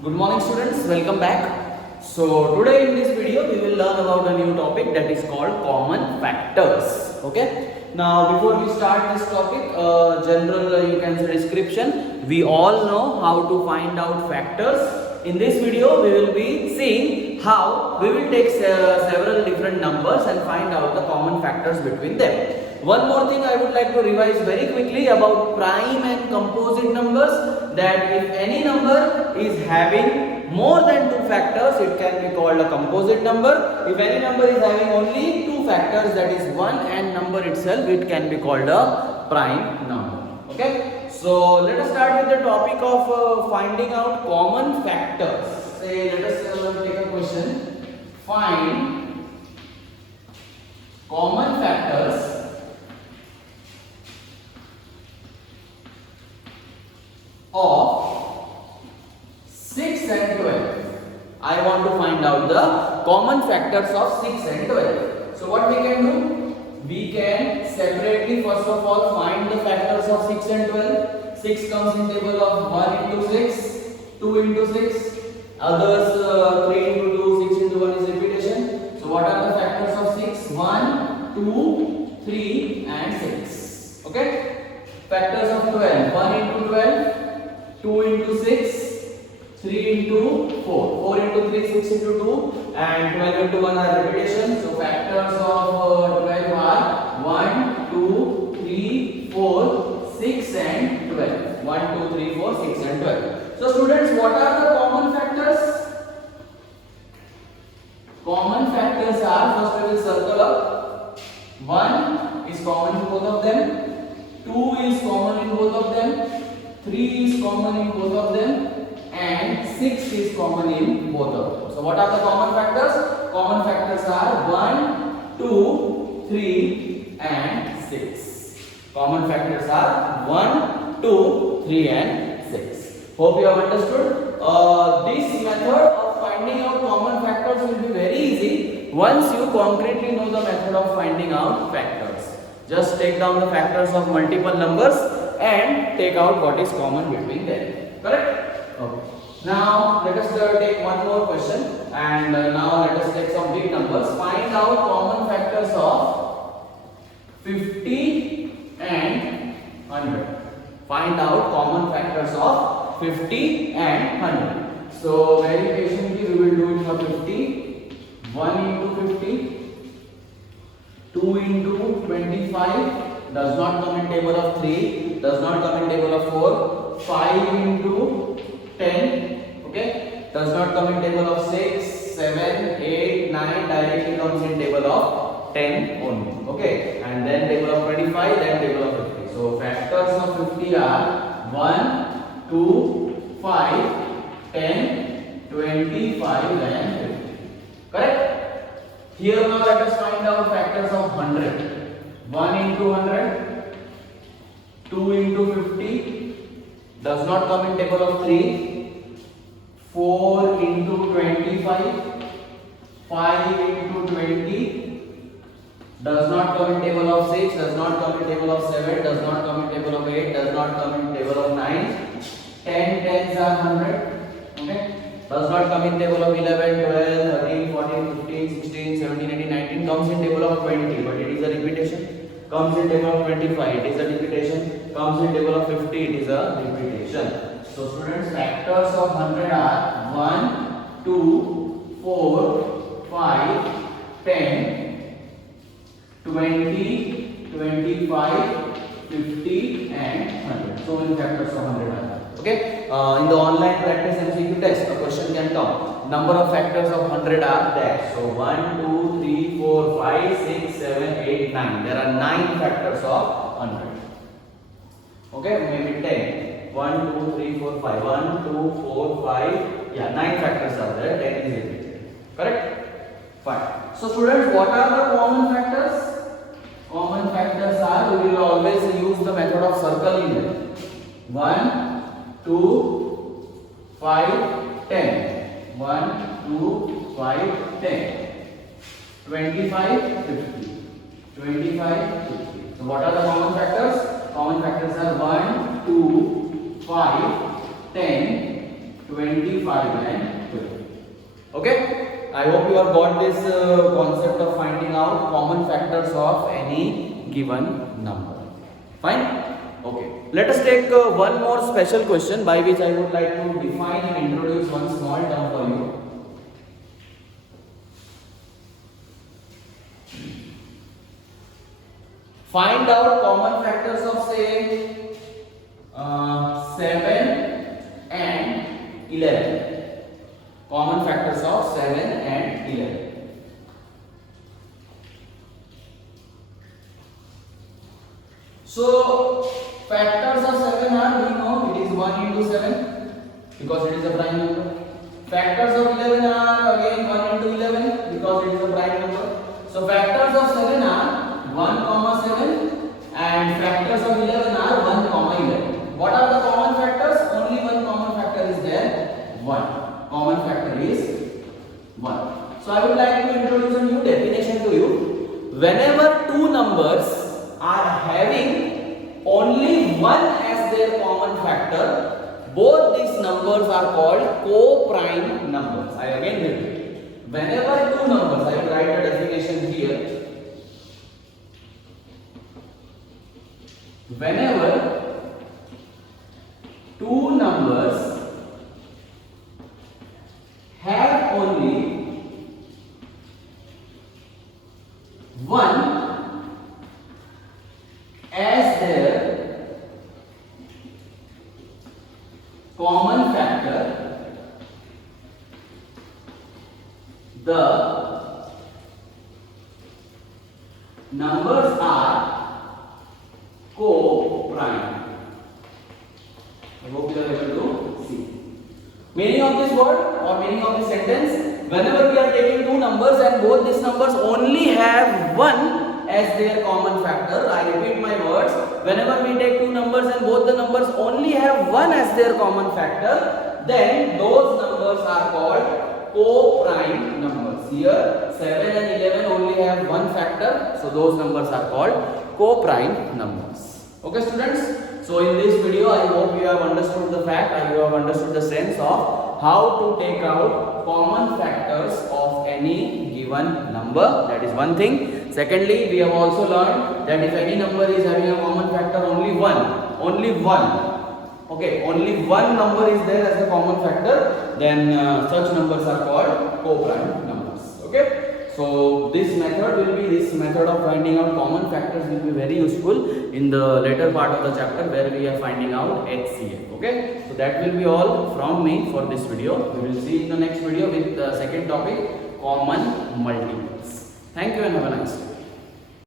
Good morning students, welcome back. So today in this video we will learn about a new topic that is called common factors. Okay. Now before we start this topic, general you can say description. We all know how to find out factors. In this video we will be seeing how we will take several different numbers and find out the common factors between them. One more thing I would like to revise very quickly about prime and composite numbers, that if any number is having more than two factors, it can be called a composite number. If any number is having only two factors, that is 1 and number itself, it can be called a prime number. Okay, so let us start with the topic of finding out common factors. Say let us take a question. Find common factors of 6 and 12. I want to find out the common factors of 6 and 12. So what we can do? We can separately first of all find the factors of 6 and 12. 6 comes in table of 1 into 6, 2 into 6. Others 3 into 2, 6 into 1 is repetition. So what are the factors of 6? 1, 2, 3 and 6. Okay. Factors of 12. 1 into 12. 2 into 6, 3 into 4, 4 into 3, 6 into 2 and 12 into 1 are repetition. So factors of 12 are 1, 2, 3, 4, 6 and 12. 1, 2, 3, 4, 6 and 12. So students, what are the common factors? Common factors are, first we will circle up. 1 is common in both of them, 2 is common in both of them, 3 is common in both of them and 6 is common in both of them. So what are the common factors? Common factors are 1, 2, 3 and 6. Common factors are 1, 2, 3 and 6. Hope you have understood. This method of finding out common factors will be very easy once you concretely know the method of finding out factors. Just take down the factors of multiple numbers and take out what is common between them. Correct? Okay. Now let us take one more question, and now let us take some big numbers. Find out common factors of 50 and 100. Find out common factors of 50 and 100. So very patiently we will do it for 50. 1 into 50, 2 into 25 does not come in table of 3, does not come in table of 4, 5 into 10, okay, does not come in table of 6, 7, 8, 9, directly comes in table of 10 only, okay, and then table of 25, then table of 50. So factors of 50 are 1, 2, 5, 10, 25 and 50, correct? Here now let us find out factors of 100. 1 into 100, 2 into 50, does not come in table of 3, 4 into 25, 5 into 20, does not come in table of 6, does not come in table of 7, does not come in table of 8, does not come in table of 9, 10 tens are 100, okay, does not come in table of 11, 12, 13, 14, 15, 16, 17, 18, 19, comes in table of 20, but it is a repetition. Comes in table of 25, it is a repetition. Comes in table of 50, it is a repetition. So students, factors of 100 are 1, 2, 4, 5, 10, 20, 25, 50 and 100. So many factors of 100 are there. Okay. In the online practice MCQ test, a question can come. Number of factors of 100 are there. So 1, 2, 3, 4, 5, 6, 7, 8, 9. There are 9 factors of 100. Okay, maybe 10. 1, 2, 3, 4, 5. 1, 2, 4, 5. Yeah, 9 factors are there. 10 is repeated. Correct? Fine. So students, what are the common factors? Common factors are, we will always use the method of circling them. 1, 2, 5, 10. 1, 2, 5, 10. 25, 50. 25, 50. So what are the common factors? Common factors are 1, 2, 5, 10, 25 and 12. Okay, I hope you have got this concept of finding out common factors of any given number. Fine. Okay, let us take one more special question by which I would like to define and introduce one small term for you. Find out common factors of say 7 and 11. Common factors of 7 and 11. So factors of 7 are, we know it is 1 into 7 because it is a prime number. Factors of 11 are again 1 into 11 because it is a prime number. So factors of 7 are 1 comma 7 and factors of 11 are 1 comma 11. What are the common factors? Only one common factor is there, 1. Common factor is 1. So I would like to introduce a new definition to you. Whenever two numbers are having only 1 as their common factor, both these numbers are called co-prime numbers. I again repeat. Whenever two numbers, I will write a definition here. Whenever two numbers have only 1 as their common factor, the numbers are co-prime. I hope you are able to see. Meaning of this word or meaning of this sentence, whenever we are taking two numbers and both these numbers only have 1 as their common factor, I repeat my words, whenever we take two numbers and both the numbers only have 1 as their common factor, then those numbers are called co-prime numbers. Here 7 and 11 only have 1 factor, so those numbers are called co-prime numbers. Okay students, so in this video I hope you have understood the fact, you have understood the sense of how to take out common factors of any given number. That is one thing. Secondly, we have also learned that if any number is having a common factor only one, okay, only one number is there as a common factor, then such numbers are called co-prime numbers. Okay. So this method of finding out common factors will be very useful in the later part of the chapter where we are finding out HCF. Okay. So that will be all from me for this video. We will see in the next video with the second topic, common multiples. Thank you and have a nice day.